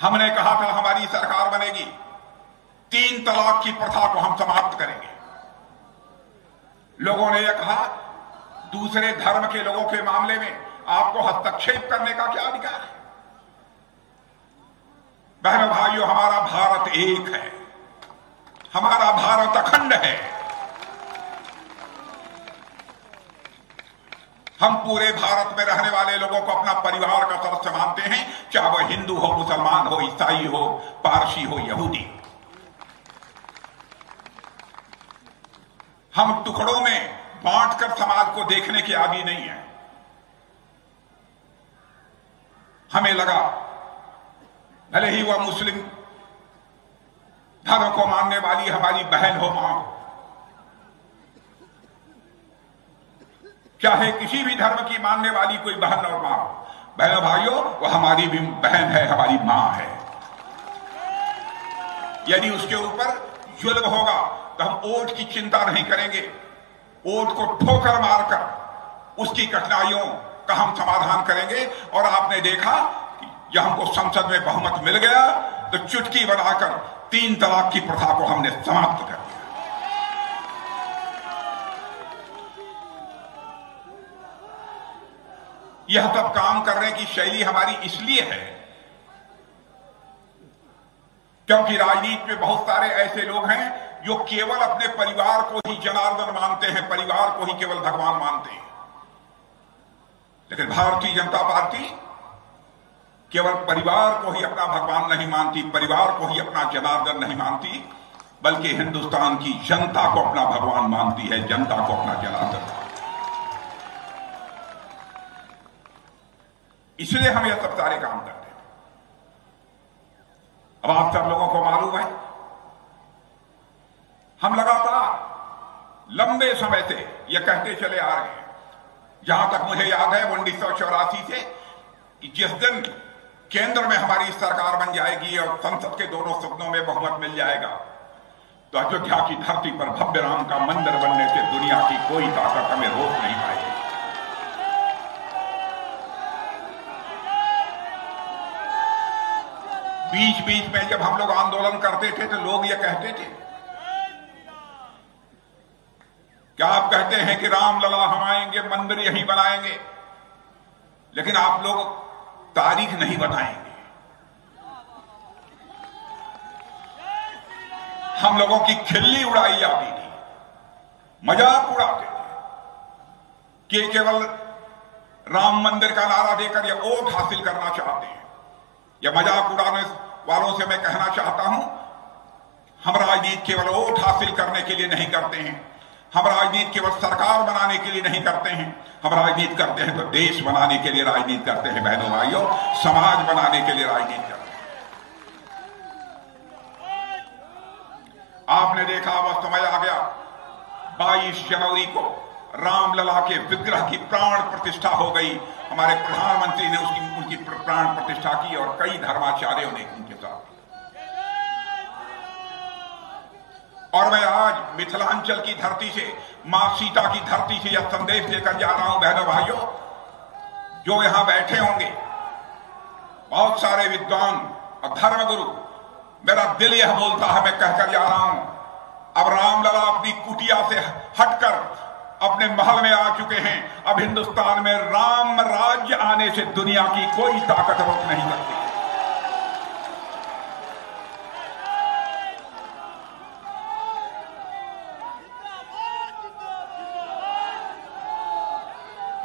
हमने कहा था हमारी सरकार बनेगी, 3 तलाक की प्रथा को हम समाप्त करेंगे। लोगों ने यह कहा दूसरे धर्म के लोगों के मामले में आपको हस्तक्षेप करने का क्या अधिकार है? बहनों भाइयों, हमारा भारत एक है, हमारा भारत अखंड है। हम पूरे भारत में रहने वाले लोगों को अपना परिवार का सदस्य मानते हैं, चाहे वह हिंदू हो, मुसलमान हो, ईसाई हो, पारसी हो, यहूदी। हम टुकड़ों में बांटकर समाज को देखने के आदी नहीं है। हमें लगा भले ही वह मुस्लिम धर्म को मानने वाली हमारी बहन हो, मां हो, चाहे किसी भी धर्म की मानने वाली कोई बहन और मां हो, बहनों भाइयों, वह हमारी भी बहन है, हमारी मां है। यदि उसके ऊपर जुल्म होगा तो हम वोट की चिंता नहीं करेंगे, वोट को ठोकर मारकर उसकी कठिनाइयों का हम समाधान करेंगे। और आपने देखा कि जब हमको संसद में बहुमत मिल गया तो चुटकी बनाकर 3 तलाक की प्रथा को हमने समाप्त कर दिया। यह सब काम करने की शैली हमारी इसलिए है क्योंकि राजनीति में बहुत सारे ऐसे लोग हैं जो केवल अपने परिवार को ही जनार्दन मानते हैं, परिवार को ही केवल भगवान मानते हैं। लेकिन भारतीय जनता पार्टी केवल परिवार को ही अपना भगवान नहीं मानती, परिवार को ही अपना जनार्दन नहीं मानती, बल्कि हिंदुस्तान की जनता को अपना भगवान मानती है, जनता को अपना जनार्दन मानती है। इसलिए हम यह सब सारे काम करते हैं। अब आप सब लोगों को मालूम है, हम लगातार लंबे समय से यह कहते चले आ रहे हैं, जहां तक मुझे याद है 1984 से, कि जिस दिन केंद्र में हमारी सरकार बन जाएगी और संसद के दोनों सदनों में बहुमत मिल जाएगा तो अयोध्या की धरती पर भव्य राम का मंदिर बनने से दुनिया की कोई ताकत हमें रोक नहीं पाएगी। बीच बीच में जब हम लोग आंदोलन करते थे तो लोग ये कहते थे, क्या आप कहते हैं कि रामलला हम आएंगे, मंदिर यहीं बनाएंगे, लेकिन आप लोग तारीख नहीं बताएंगे। हम लोगों की खिल्ली उड़ाई जाती थी, मजाक उड़ाते थे कि केवल राम मंदिर का नारा देकर ये वोट हासिल करना चाहते हैं। यह मजाक उड़ाने वालों से मैं कहना चाहता हूं, हम राजनीति केवल वोट हासिल करने के लिए नहीं करते हैं, हम राजनीति केवल सरकार बनाने के लिए नहीं करते हैं, हम राजनीति करते हैं तो देश बनाने के लिए राजनीति करते हैं। बहनों भाइयों, समाज बनाने के लिए राजनीति करते हैं। आपने देखा वह समय आ गया 22 जनवरी को रामलला के विग्रह की प्राण प्रतिष्ठा हो गई। हमारे प्रधानमंत्री ने उनकी प्राण प्रतिष्ठा की और कई धर्माचार्यों ने उनके साथ। और मैं आज मिथिलांचल की धरती से, मां सीता की धरती से यह संदेश लेकर जा रहा हूं, बहनों भाइयों, जो यहां बैठे होंगे बहुत सारे विद्वान और धर्मगुरु, मेरा दिल यह बोलता है, मैं कहकर जा रहा हूं, अब रामलला अपनी कुटिया से हटकर अपने महल में आ चुके हैं। अब हिंदुस्तान में राम राज्य आने से दुनिया की कोई ताकत रोक नहीं सकती।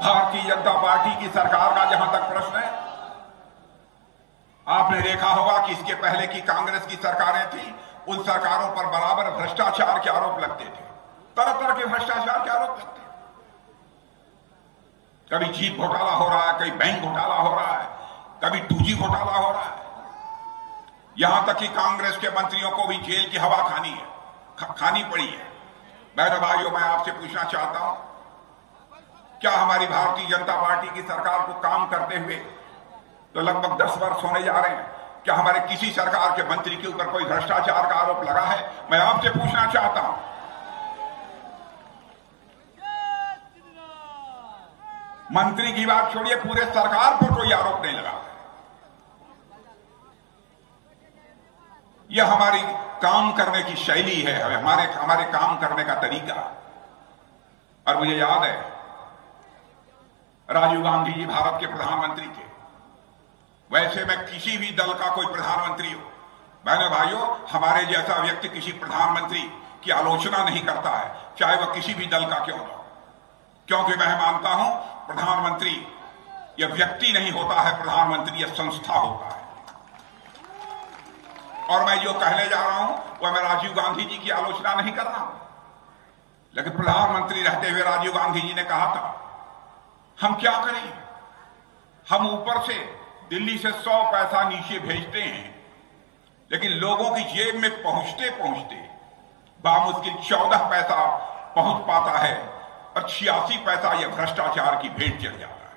भारतीय जनता पार्टी की सरकार का जहां तक प्रश्न है, आपने देखा होगा कि इसके पहले की कांग्रेस की सरकारें थी, उन सरकारों पर बराबर भ्रष्टाचार के आरोप लगते थे, तरह तरह के भ्रष्टाचार के आरोप लगते। कभी जीप घोटाला हो रहा है, कभी बैंक घोटाला हो रहा है, कभी 2G घोटाला हो रहा है। यहां तक कि कांग्रेस के मंत्रियों को भी जेल की हवा खानी पड़ी है। बहनों भाइयों, मैं आपसे पूछना चाहता हूं, क्या हमारी भारतीय जनता पार्टी की सरकार को काम करते हुए तो लगभग 10 वर्ष होने जा रहे हैं, क्या हमारे किसी सरकार के मंत्री के ऊपर कोई भ्रष्टाचार का आरोप लगा है? मैं आपसे पूछना चाहता हूं। मंत्री की बात छोड़िए, पूरे सरकार पर कोई आरोप नहीं लगा। यह हमारी काम करने की शैली है, हमारे काम करने का तरीका। और मुझे याद है राजीव गांधी जी भारत के प्रधानमंत्री थे। वैसे में किसी भी दल का कोई प्रधानमंत्री हो, बहनों भाइयों, हमारे जैसा व्यक्ति किसी प्रधानमंत्री की आलोचना नहीं करता है, चाहे वह किसी भी दल का क्यों न हो, क्योंकि मैं मानता हूं प्रधानमंत्री यह व्यक्ति नहीं होता है, प्रधानमंत्री यह संस्था होता है। और मैं जो कहने जा रहा हूं वह मैं राजीव गांधी जी की आलोचना नहीं कर रहा हूं, लेकिन प्रधानमंत्री रहते हुए राजीव गांधी जी ने कहा था हम क्या करें, हम ऊपर से दिल्ली से 100 पैसा नीचे भेजते हैं, लेकिन लोगों की जेब में पहुंचते पहुंचते बामुश्किल 14 पैसा पहुंच पाता है और 86 पैसा यह भ्रष्टाचार की भेंट चढ़ जाता है।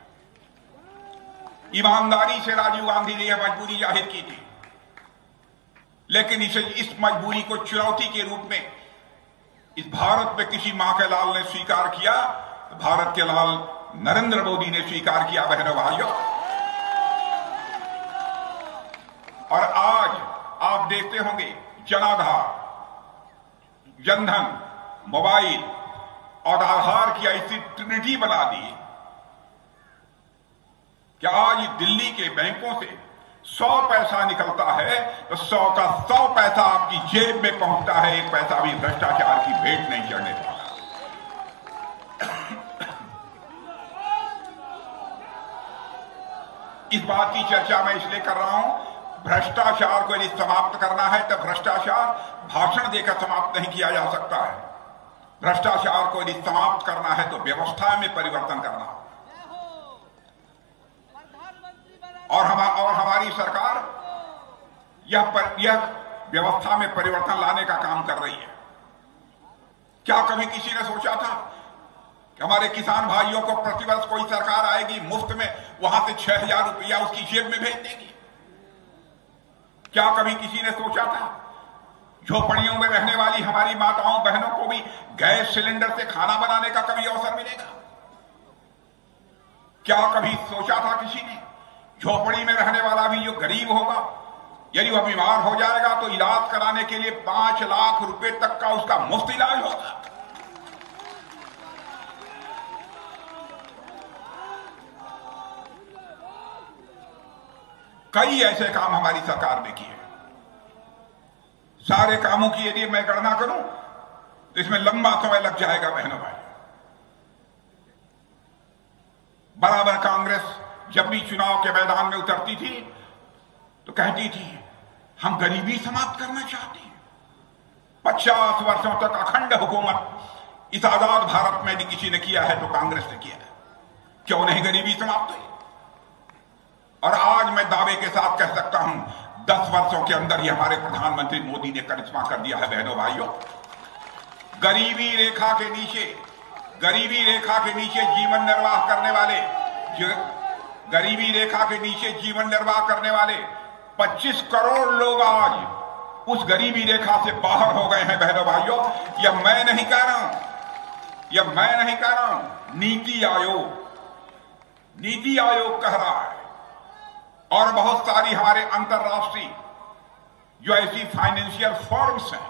ईमानदारी से राजीव गांधी ने यह मजबूरी जाहिर की थी, लेकिन इस मजबूरी को चुनौती के रूप में इस भारत में किसी मां के लाल ने स्वीकार किया, तो भारत के लाल नरेंद्र मोदी ने स्वीकार किया। बहनों भाइयों, और आज आप देखते होंगे जनाधार, जनधन, मोबाइल और आधार की ऐसी ट्रिनिटी बना दी कि आज दिल्ली के बैंकों से 100 पैसा निकलता है तो 100 का 100 पैसा आपकी जेब में पहुंचता है, 1 पैसा भी भ्रष्टाचार की भेंट नहीं चढ़ने पाता। इस बात की चर्चा मैं इसलिए कर रहा हूं, भ्रष्टाचार को यदि समाप्त करना है तो भ्रष्टाचार भाषण देकर समाप्त नहीं किया जा सकता है। भ्रष्टाचार को यदि समाप्त करना है तो व्यवस्था में परिवर्तन करना होगा। और हमारी सरकार यह व्यवस्था में परिवर्तन लाने का काम कर रही है। क्या कभी किसी ने सोचा था कि हमारे किसान भाइयों को प्रतिवर्ष कोई सरकार आएगी, मुफ्त में वहां से 6,000 रुपया उसकी जेब में भेज देगी? क्या कभी किसी ने सोचा था झोपड़ियों में रहने वाली हमारी माताओं बहनों को भी गैस सिलेंडर से खाना बनाने का कभी अवसर मिलेगा? क्या कभी सोचा था किसी ने झोपड़ी में रहने वाला भी जो गरीब होगा, यदि वह बीमार हो जाएगा तो इलाज कराने के लिए 5 लाख रुपए तक का उसका मुफ्त इलाज होगा? कई ऐसे काम हमारी सरकार ने किए। सारे कामों की यदि मैं गणना करूं तो इसमें लंबा समय लग जाएगा। बहनों भाई, बराबर कांग्रेस जब भी चुनाव के मैदान में उतरती थी तो कहती थी हम गरीबी समाप्त करना चाहते हैं। 50 वर्षों तक अखंड हुकूमत इस आजाद भारत में यदि किसी ने किया है तो कांग्रेस ने किया है। क्यों नहीं गरीबी समाप्त हुई? और आज मैं दावे के साथ कह सकता हूं 10 वर्षों के अंदर ही हमारे प्रधानमंत्री मोदी ने करिश्मा कर दिया है। बहनों भाइयों, गरीबी रेखा के नीचे जीवन निर्वाह करने वाले, गरीबी रेखा के नीचे जीवन निर्वाह करने वाले 25 करोड़ लोग आज उस गरीबी रेखा से बाहर हो गए हैं। बहनों भाइयों, यह मैं नहीं कह रहा हूं, नीति आयोग कह रहा है। और बहुत सारी हमारे अंतर्राष्ट्रीय जो ऐसी फाइनेंशियल फर्म्स हैं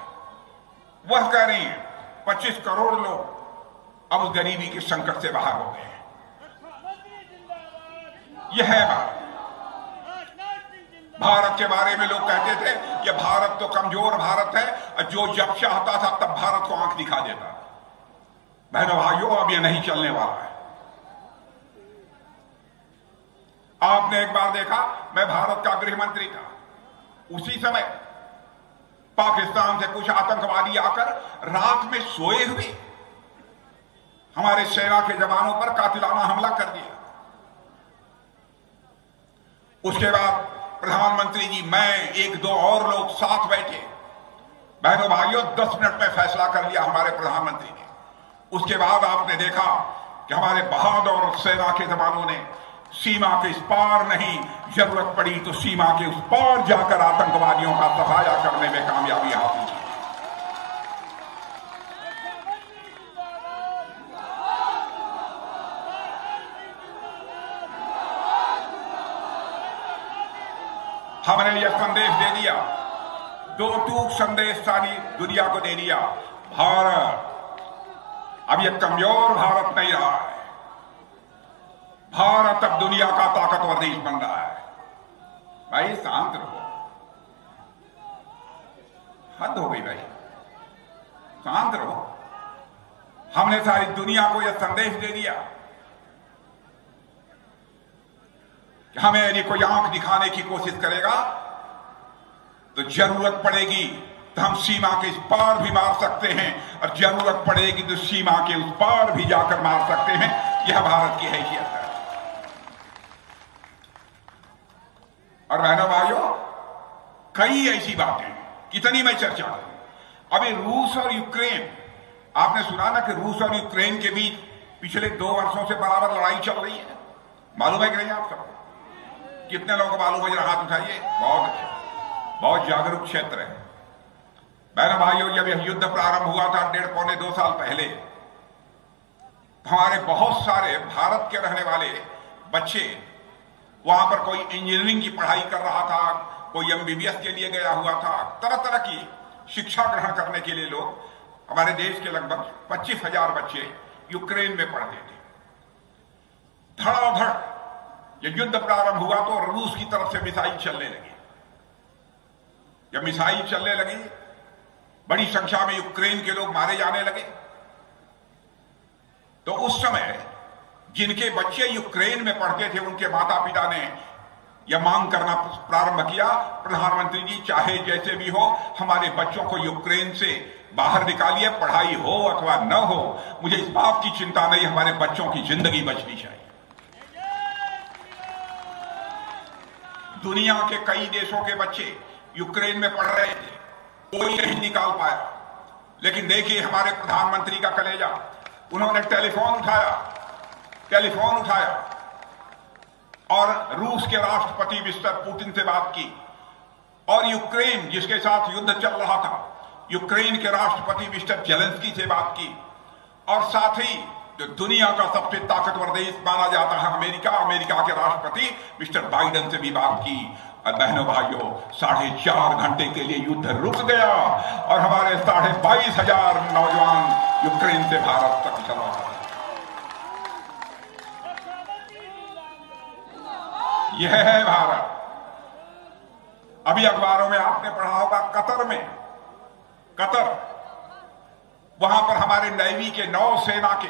वह कह रही हैं 25 करोड़ लोग अब उस गरीबी के संकट से बाहर हो गए हैं। यह है भारत के बारे में लोग कहते थे यह भारत तो कमजोर भारत है, जो जब चाहता था तब भारत को आंख दिखा देता। बहनों भाइयों, अब यह नहीं चलने वाला है। आपने एक बार देखा, मैं भारत का गृह मंत्री था, उसी समय पाकिस्तान से कुछ आतंकवादी आकर रात में सोए हुए हमारे सेना के जवानों पर कातिलाना हमला कर दिया। उसके बाद प्रधानमंत्री जी, मैं, 1-2 और लोग साथ बैठे। बहनों भाइयों, 10 मिनट में फैसला कर लिया हमारे प्रधानमंत्री ने। उसके बाद आपने देखा कि हमारे बहादुर सेना के जवानों ने सीमा के इस पार नहीं, जरूरत पड़ी तो सीमा के उस पार जाकर आतंकवादियों का सफाया करने में कामयाबी हासिल की। हमने यह संदेश दे दिया दो टूक संदेश सारी दुनिया को दे दिया। भारत अब यह कमजोर भारत नहीं रहा है, भारत अब दुनिया का ताकतवर देश बन रहा है। भाई शांत रहो, हद हो गई भाई, शांत रहो। हमने सारी दुनिया को यह संदेश दे दिया कि हमें यदि कोई आंख दिखाने की कोशिश करेगा तो जरूरत पड़ेगी तो हम सीमा के इस पार भी मार सकते हैं, और जरूरत पड़ेगी तो सीमा के उस पार भी जाकर मार सकते हैं। यह भारत की हैसियत है। और बहनों भाइयों, कई ऐसी बातें, कितनी मैं चर्चा करूं। अभी रूस और यूक्रेन, आपने सुना ना कि रूस और यूक्रेन के बीच पिछले 2 वर्षों से बराबर लड़ाई चल रही है। मालूम है कि नहीं आप सबको? कितने लोगों को मालूम है? जरा हाथ उठाइए। बहुत अच्छा, बहुत जागरूक क्षेत्र है। बहनों भाइयों, जब यह युद्ध प्रारंभ हुआ था 1.5-2 साल पहले, हमारे बहुत सारे भारत के रहने वाले बच्चे वहां पर कोई इंजीनियरिंग की पढ़ाई कर रहा था, कोई एमबीबीएस के लिए गया हुआ था, तरह तरह की शिक्षा ग्रहण करने के लिए लोग, हमारे देश के लगभग 25,000 बच्चे यूक्रेन में पढ़ते थे। धड़ाधड़ जब युद्ध प्रारंभ हुआ तो रूस की तरफ से मिसाइल चलने लगी। जब मिसाइल चलने लगी, बड़ी संख्या में यूक्रेन के लोग मारे जाने लगे। तो उस समय जिनके बच्चे यूक्रेन में पढ़ते थे, उनके माता पिता ने यह मांग करना प्रारंभ किया, प्रधानमंत्री जी चाहे जैसे भी हो हमारे बच्चों को यूक्रेन से बाहर निकालिए, पढ़ाई हो अथवा न हो, मुझे इस बात की चिंता नहीं, हमारे बच्चों की जिंदगी बचनी चाहिए। दुनिया के कई देशों के बच्चे यूक्रेन में पढ़ रहे थे, कोई नहीं निकाल पाया। लेकिन देखिए हमारे प्रधानमंत्री का कलेजा, उन्होंने टेलीफोन उठाया और रूस के राष्ट्रपति मिस्टर पुतिन से बात की, और यूक्रेन जिसके साथ युद्ध चल रहा था, यूक्रेन के राष्ट्रपति मिस्टर जेलेंस्की से बात की, और साथ ही जो दुनिया का सबसे ताकतवर देश माना जाता है अमेरिका के राष्ट्रपति मिस्टर बाइडेन से भी बात की। और बहनों भाइयों, 4.5 घंटे के लिए युद्ध रुक गया और हमारे 22,500 नौजवान यूक्रेन से भारत तक चला। यह है भारत। अभी अखबारों में आपने पढ़ा होगा कतर, वहां पर हमारे नेवी के, नौसेना के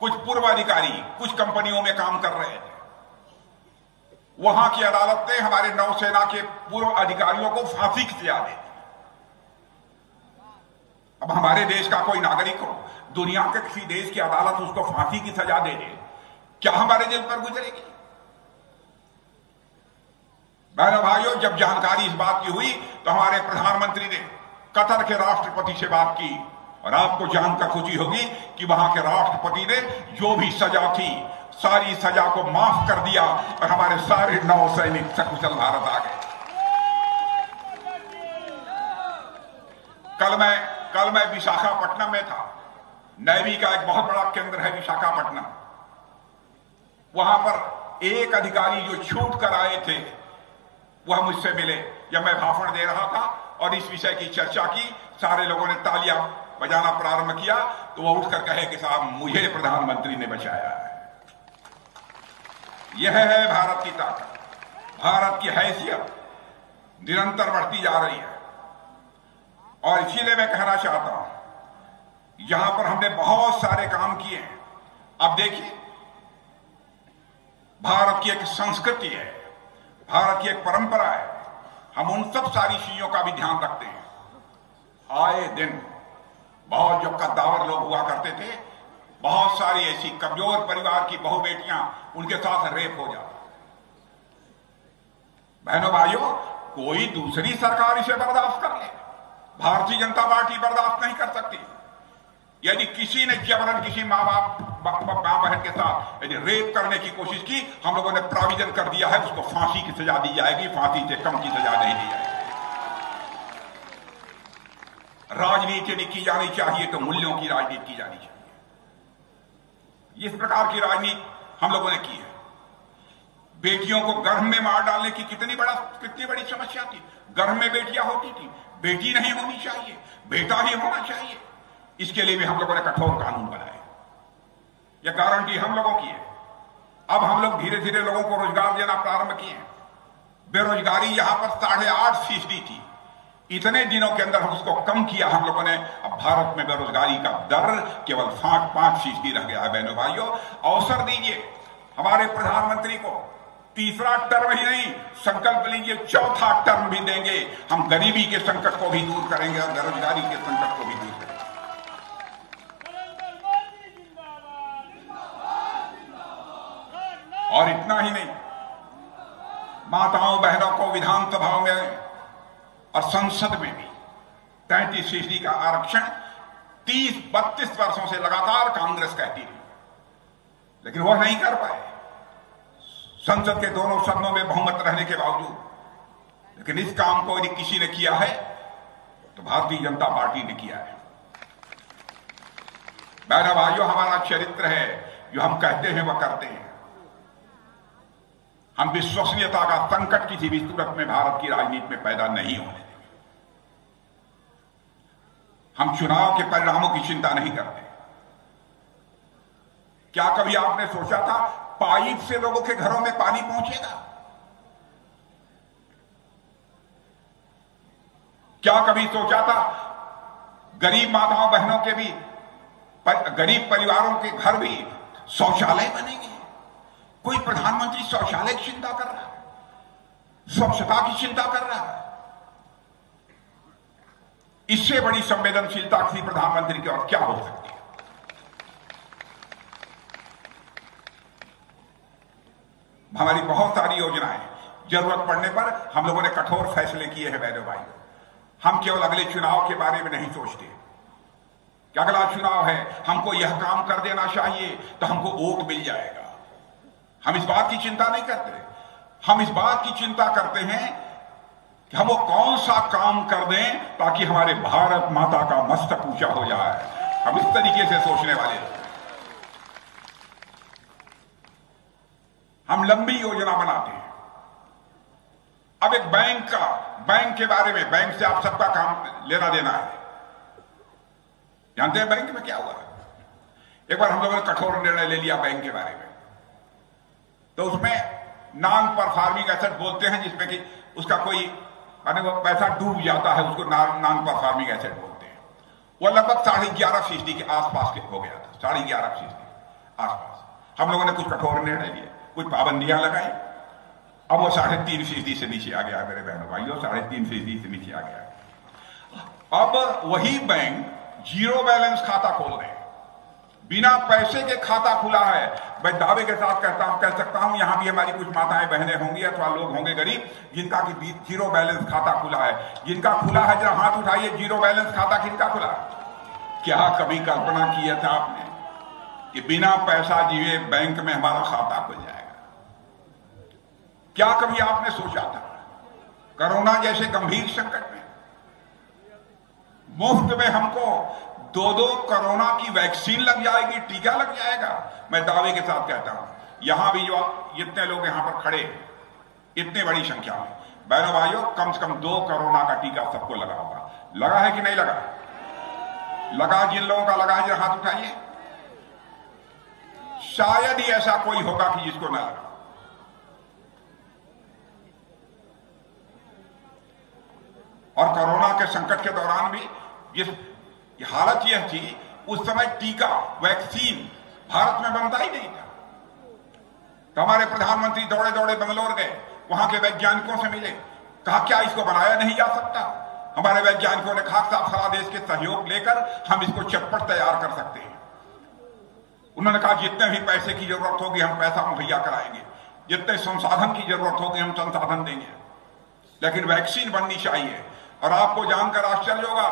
कुछ पूर्व अधिकारी कुछ कंपनियों में काम कर रहे थे। वहां की अदालत ने हमारे नौसेना के पूर्व अधिकारियों को फांसी की सजा दी। अब हमारे देश का कोई नागरिक हो, दुनिया के किसी देश की अदालत उसको फांसी की सजा दे दे, क्या हमारे दिल पर गुजरेगी? बहनों भाइयों, जब जानकारी इस बात की हुई तो हमारे प्रधानमंत्री ने कतर के राष्ट्रपति से बात की, और आपको जानकर खुशी होगी कि वहां के राष्ट्रपति ने जो भी सजा थी सारी सजा को माफ कर दिया, और हमारे सारे नौसैनिक सकुशल भारत आ गए। कल मैं विशाखापट्टनम में था। नेवी का एक बहुत बड़ा केंद्र है विशाखापट्टनम। वहां पर एक अधिकारी जो छूट कर आए थे वह मुझसे मिले जब मैं भाषण दे रहा था और इस विषय की चर्चा की। सारे लोगों ने तालियां बजाना प्रारंभ किया तो वह उठकर कहे कि साहब मुझे प्रधानमंत्री ने बचाया है। यह है भारत की ताकत। भारत की हैसियत निरंतर बढ़ती जा रही है, और इसीलिए मैं कहना चाहता हूं यहां पर हमने बहुत सारे काम किए हैं। अब देखिए, भारत की एक संस्कृति है, भारत की एक परंपरा है, हम उन सब सारी चीजों का भी ध्यान रखते हैं। आए दिन बहुत जो कद्दावर लोग हुआ करते थे, बहुत सारी ऐसी कमजोर परिवार की बहू बेटियां, उनके साथ रेप हो जाता। बहनों भाइयों, कोई दूसरी सरकार इसे बर्दाश्त कर ले, भारतीय जनता पार्टी बर्दाश्त नहीं कर सकती। यदि किसी ने जबरन किसी माँ बहन के साथ यदि रेप करने की कोशिश की, हम लोगों ने प्रोविजन कर दिया है उसको फांसी की सजा दी जाएगी, फांसी से कम की सजा नहीं दी जाएगी। राजनीति नहीं की जानी चाहिए तो मूल्यों की राजनीति की जानी चाहिए। इस प्रकार की राजनीति हम लोगों ने की है। बेटियों को गर्भ में मार डालने की कितनी बड़ी समस्या थी। गर्भ में बेटियां होती थी, बेटी नहीं होनी चाहिए, बेटा ही होना चाहिए। इसके लिए भी हम लोगों ने कठोर कानून बनाए। यह गारंटी हम लोगों की है। अब हम लोग धीरे धीरे लोगों को रोजगार देना प्रारंभ किए हैं। बेरोजगारी यहां पर 8.5% थी, इतने दिनों के अंदर हम उसको कम किया हम लोगों ने। अब भारत में बेरोजगारी का दर केवल 5% रह गया है। बहनों भाइयों, अवसर दीजिए हमारे प्रधानमंत्री को, तीसरा टर्म ही नहीं, संकल्प लीजिए चौथा टर्म भी देंगे। हम गरीबी के संकट को भी दूर करेंगे और बेरोजगारी के संकट को भी दूर करेंगे। और इतना ही नहीं, माताओं बहनों को विधानसभाओं में और संसद में भी 33% का आरक्षण 30-32 वर्षों से लगातार कांग्रेस कहती रही, लेकिन वह नहीं कर पाए संसद के दोनों सदनों में बहुमत रहने के बावजूद। लेकिन इस काम को यदि किसी ने किया है तो भारतीय जनता पार्टी ने किया है। बहनों भाइयों, हमारा चरित्र है, जो हम कहते हैं वह करते हैं। हम विश्वसनीयता का संकट किसी भी सूरत में भारत की राजनीति में पैदा नहीं होने देंगे। हम चुनाव के परिणामों की चिंता नहीं करते। क्या कभी आपने सोचा था पाइप से लोगों के घरों में पानी पहुंचेगा? क्या कभी सोचा था गरीब माताओं बहनों के भी, गरीब परिवारों के घर भी शौचालय बनेंगे? कोई प्रधानमंत्री शौचालय की चिंता कर रहा है, स्वच्छता की चिंता कर रहा है? इससे बड़ी संवेदनशीलता किसी प्रधानमंत्री की और क्या हो सकती है? हमारी बहुत सारी योजनाएं, जरूरत पड़ने पर हम लोगों ने कठोर फैसले किए हैं। बहनों भाइयों, हम केवल अगले चुनाव के बारे में नहीं सोचते कि अगला चुनाव है, हमको यह काम कर देना चाहिए तो हमको वोट मिल जाएगा। हम इस बात की चिंता नहीं करते। हम इस बात की चिंता करते हैं कि हम वो कौन सा काम कर दें ताकि हमारे भारत माता का मस्तक ऊंचा हो जाए। हम इस तरीके से सोचने वाले लोग। हम लंबी योजना बनाते हैं। अब एक बैंक के बारे में, बैंक से आप सबका काम लेना देना है। जानते हैं बैंक में क्या हुआ? एक बार हम लोगों ने कठोर निर्णय ले लिया बैंक के बारे में, तो उसमें नॉन परफॉर्मिंग एसेट बोलते हैं, जिसमें कि उसका कोई वो पैसा डूब जाता है, उसको नॉन परफॉर्मिंग एसेट बोलते हैं। वो लगभग 11.5% के आसपास के हो गया था, 11.5% के आसपास। हम लोगों ने कुछ कठोर निर्णय लिए, कुछ पाबंदियां लगाई। अब वो 3.5% से नीचे आ गया। मेरे बहनों भाइयों, 3.5% से नीचे आ गया। अब वही बैंक जीरो बैलेंस खाता खोल रहे हैं, बिना पैसे के खाता खुला है। मैं दावे के साथ कह सकता हूं, यहां भी हमारी कुछ माताएं बहनें होंगी अथवा लोग होंगे गरीब, जिनका कि जीरो बैलेंस खाता खुला है। जिनका खुला है जरा हाथ उठाइए, जीरो बैलेंस खाता किनका खुला है? क्या कभी कल्पना किया था आपने कि बिना पैसा दिए बैंक में हमारा खाता खुल जाएगा? क्या कभी आपने सोचा था कोरोना जैसे गंभीर संकट में मुफ्त में हमको 2 कोरोना की वैक्सीन लग जाएगी, टीका लग जाएगा? मैं दावे के साथ कहता हूं, यहां भी जो जितने लोग यहां पर खड़े, इतनी बड़ी संख्या में बहनों भाइयों, कम से कम 2 कोरोना का टीका सबको लगा होगा। लगा है कि नहीं लगा? लगा? जिन लोगों का लगा है जरा हाथ उठाइए। शायद ही ऐसा कोई होगा कि जिसको ना लगा। और कोरोना के संकट के दौरान भी जिस हालत यह थी, उस समय टीका, वैक्सीन भारत में बनता ही नहीं था। तो हमारे प्रधानमंत्री दौड़े दौड़े बंगलोर गए, वहां के वैज्ञानिकों से मिले, कहा क्या इसको बनाया नहीं जा सकता? हमारे वैज्ञानिकों ने खास सारा देश के सहयोग लेकर हम इसको चटपट तैयार कर सकते हैं। उन्होंने कहा जितने भी पैसे की जरूरत होगी हम पैसा मुहैया कराएंगे, जितने संसाधन की जरूरत होगी हम संसाधन देंगे, लेकिन वैक्सीन बननी चाहिए। और आपको जानकर आश्चर्य होगा,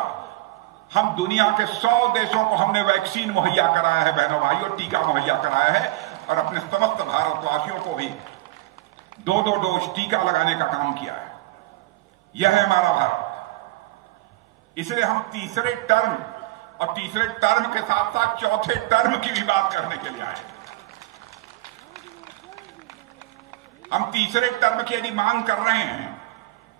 हम दुनिया के 100 देशों को हमने वैक्सीन मुहैया कराया है बहनों भाइयों, टीका मुहैया कराया है। और अपने समस्त भारतवासियों को भी 2-2 डोज टीका लगाने का काम किया है। यह है हमारा भारत। इसलिए हम तीसरे टर्म, और तीसरे टर्म के साथ साथ चौथे टर्म की भी बात करने के लिए आए। हम तीसरे टर्म की यदि मांग कर रहे हैं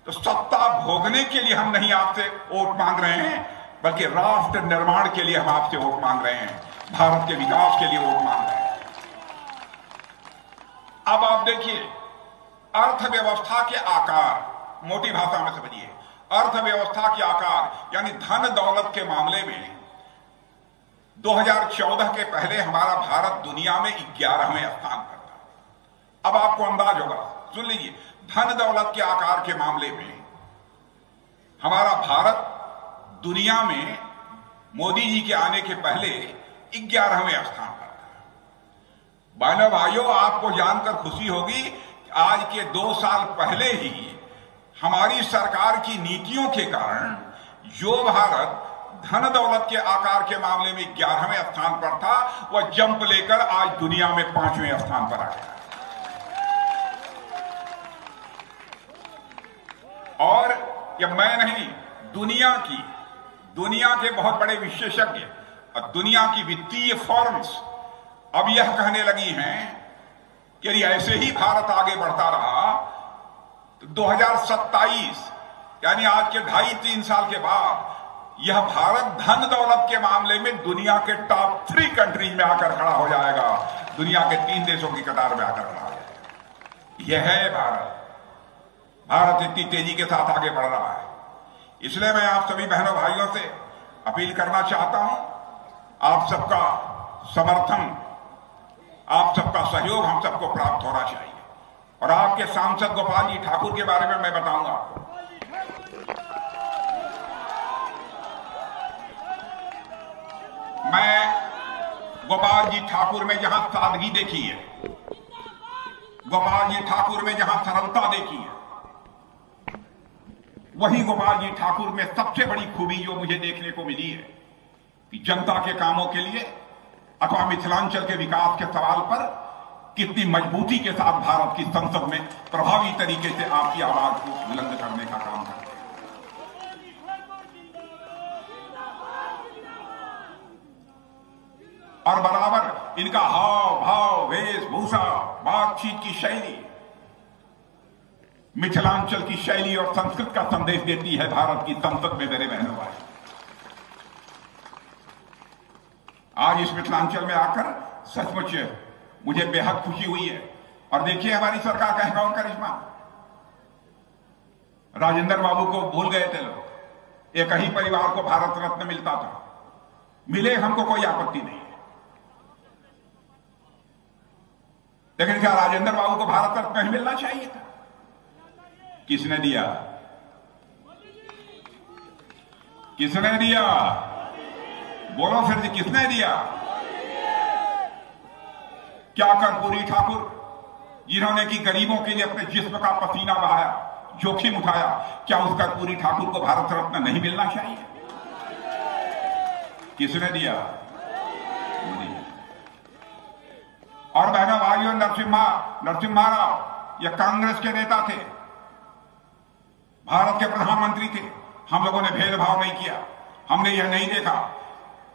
तो सत्ता भोगने के लिए हम नहीं आपसे वोट मांग रहे हैं, बल्कि राष्ट्र निर्माण के लिए हम आपसे वोट मांग रहे हैं, भारत के विकास के लिए वोट मांग रहे हैं। अब आप देखिए, अर्थव्यवस्था के आकार, मोटी भाषा में समझिए, अर्थव्यवस्था के आकार यानी धन दौलत के मामले में 2014 के पहले हमारा भारत दुनिया में 11वें स्थान पर था। अब आपको अंदाज होगा, सुन लीजिए, धन दौलत के आकार के मामले में हमारा भारत दुनिया में मोदी जी के आने के पहले 11वें स्थान पर था। बहनों भाइयों, आपको जानकर खुशी होगी कि आज के 2 साल पहले ही हमारी सरकार की नीतियों के कारण जो भारत धन दौलत के आकार के मामले में 11वें स्थान पर था, वह जंप लेकर आज दुनिया में 5वें स्थान पर आ गया। और यह मैं नहीं, दुनिया के बहुत बड़े विशेषज्ञ और दुनिया की वित्तीय फर्म्स अब यह कहने लगी हैं कि यदि ऐसे ही भारत आगे बढ़ता रहा तो 2027 यानी आज के 2.5-3 साल के बाद यह भारत धन दौलत के मामले में दुनिया के टॉप 3 कंट्रीज में आकर खड़ा हो जाएगा, दुनिया के 3 देशों की कतार में आकर खड़ा हो जाएगा। यह है भारत इतनी तेजी के साथ आगे बढ़ रहा है। इसलिए मैं आप सभी बहनों भाइयों से अपील करना चाहता हूं, आप सबका समर्थन, आप सबका सहयोग हम सबको प्राप्त होना चाहिए। और आपके सांसद गोपाल जी ठाकुर के बारे में मैं बताऊंगा आपको। मैं गोपाल जी ठाकुर में जहां सादगी देखी है, गोपाल जी ठाकुर में जहां सरलता देखी है, वही गोपाल जी ठाकुर में सबसे बड़ी खूबी जो मुझे देखने को मिली है कि जनता के कामों के लिए अथवा मिथिलांचल के विकास के सवाल पर कितनी मजबूती के साथ भारत की संसद में प्रभावी तरीके से आपकी आवाज को बुलंद करने का काम करते हैं। और बराबर इनका हाव भाव, वेशभूषा, बातचीत की शैली मिथिलांचल की शैली और संस्कृत का संदेश देती है भारत की संसद में। मेरे बहनों भाई, आज इस मिथिलांचल में आकर सचमुच मुझे बेहद खुशी हुई है। और देखिए, हमारी सरकार का है कौन करिश्मा। राजेंद्र बाबू को भूल गए थे लोग, एक ही परिवार को भारत रत्न मिलता था, मिले, हमको कोई आपत्ति नहीं है, लेकिन क्या राजेंद्र बाबू को भारत रत्न नहीं मिलना चाहिए था? किसने दिया? किसने दिया? बोलो फिर जी, किसने दिया? क्या कर्पूरी ठाकुर, जिन्होंने की गरीबों के लिए अपने जिस्म का पसीना बहाया, जोखिम उठाया, क्या उस कर्पूरी ठाकुर को भारत रत्न नहीं मिलना चाहिए? किसने दिया? और बहनों भाइयों, नरसिम्हा राव ये कांग्रेस के नेता थे, भारत के प्रधानमंत्री थे। हम लोगों ने भेदभाव नहीं किया, हमने यह नहीं देखा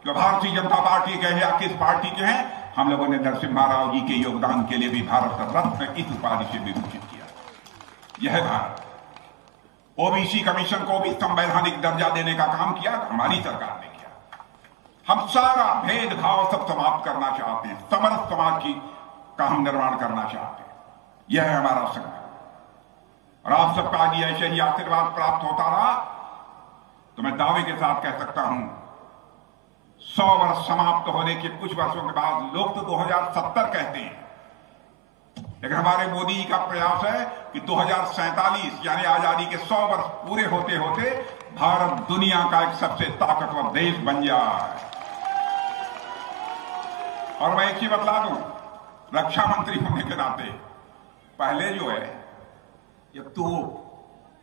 कि भारतीय जनता पार्टी के हैं या किस पार्टी के हैं। हम लोगों ने नरसिम्हा राव जी के योगदान के लिए भी भारत रत्न इस उपाधि से विभूषित किया। यह भारत ओबीसी कमीशन को भी संवैधानिक दर्जा देने का काम किया, हमारी सरकार ने किया। हम सारा भेदभाव सब समाप्त करना चाहते हैं, समरस समाज का हम निर्माण करना चाहते हैं। यह है हमारा संकल्प। और आप सबका आगे ऐसे ही आशीर्वाद प्राप्त होता रहा तो मैं दावे के साथ कह सकता हूं, 100 वर्ष समाप्त होने के कुछ वर्षों के बाद, लोग तो 2070 कहते हैं, लेकिन हमारे मोदी जी का प्रयास है कि 2047 यानी आजादी के 100 वर्ष पूरे होते होते भारत दुनिया का एक सबसे ताकतवर देश बन जाए। और मैं एक चीज बतला दूं, रक्षा मंत्री होने के नाते पहले जो है ये तो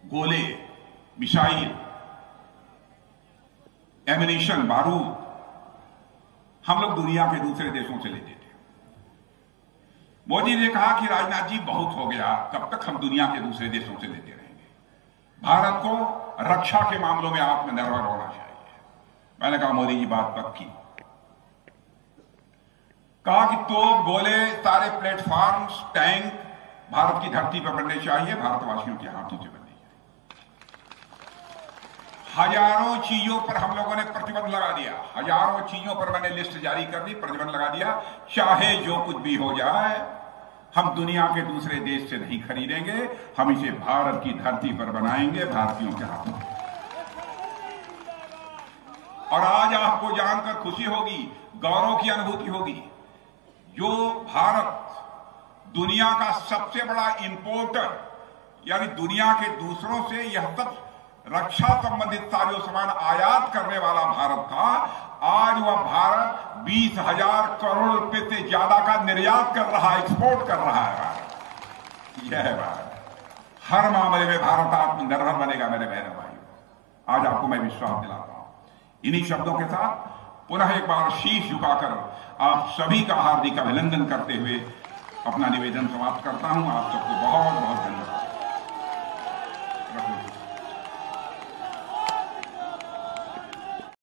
गोले, मिसाइल, एमिनेशन, बारूद हम लोग दुनिया के दूसरे देशों से लेते थे। मोदी ने कहा कि राजनाथ जी बहुत हो गया, तब तक हम दुनिया के दूसरे देशों से लेते रहेंगे। भारत को रक्षा के मामलों में आत्मनिर्भर होना चाहिए। मैंने कहा मोदी जी बात पक्की। कहा कि तोप, गोले, सारे प्लेटफॉर्म्स, टैंक भारत की धरती पर बनने चाहिए, भारतवासियों के हाथों से बनने चाहिए। हजारों चीजों पर हम लोगों ने प्रतिबंध लगा दिया, हजारों चीजों पर मैंने लिस्ट जारी कर दी, प्रतिबंध लगा दिया। चाहे जो कुछ भी हो जाए, हम दुनिया के दूसरे देश से नहीं खरीदेंगे, हम इसे भारत की धरती पर बनाएंगे, भारतीयों के हाथों। और आज आपको जानकर खुशी होगी, गौरव की अनुभूति होगी, जो भारत दुनिया का सबसे बड़ा इंपोर्टर, यानी दुनिया के दूसरों से यह सब रक्षा संबंधित साजो सामान आयात करने वाला भारत था, आज वह भारत 20,000 करोड़ रुपए से ज्यादा का निर्यात कर रहा है, एक्सपोर्ट कर रहा है भारत। यह है भारत। हर मामले में भारत आत्मनिर्भर बनेगा मेरे बहनों भाइयों, आज आपको मैं विश्वास दिलाता हूं। इन्हीं शब्दों के साथ पुनः एक बार शीश झुकाकर आप सभी का हार्दिक अभिनंदन करते हुए अपना निवेदन समाप्त करता हूं। आप सबको बहुत बहुत धन्यवाद।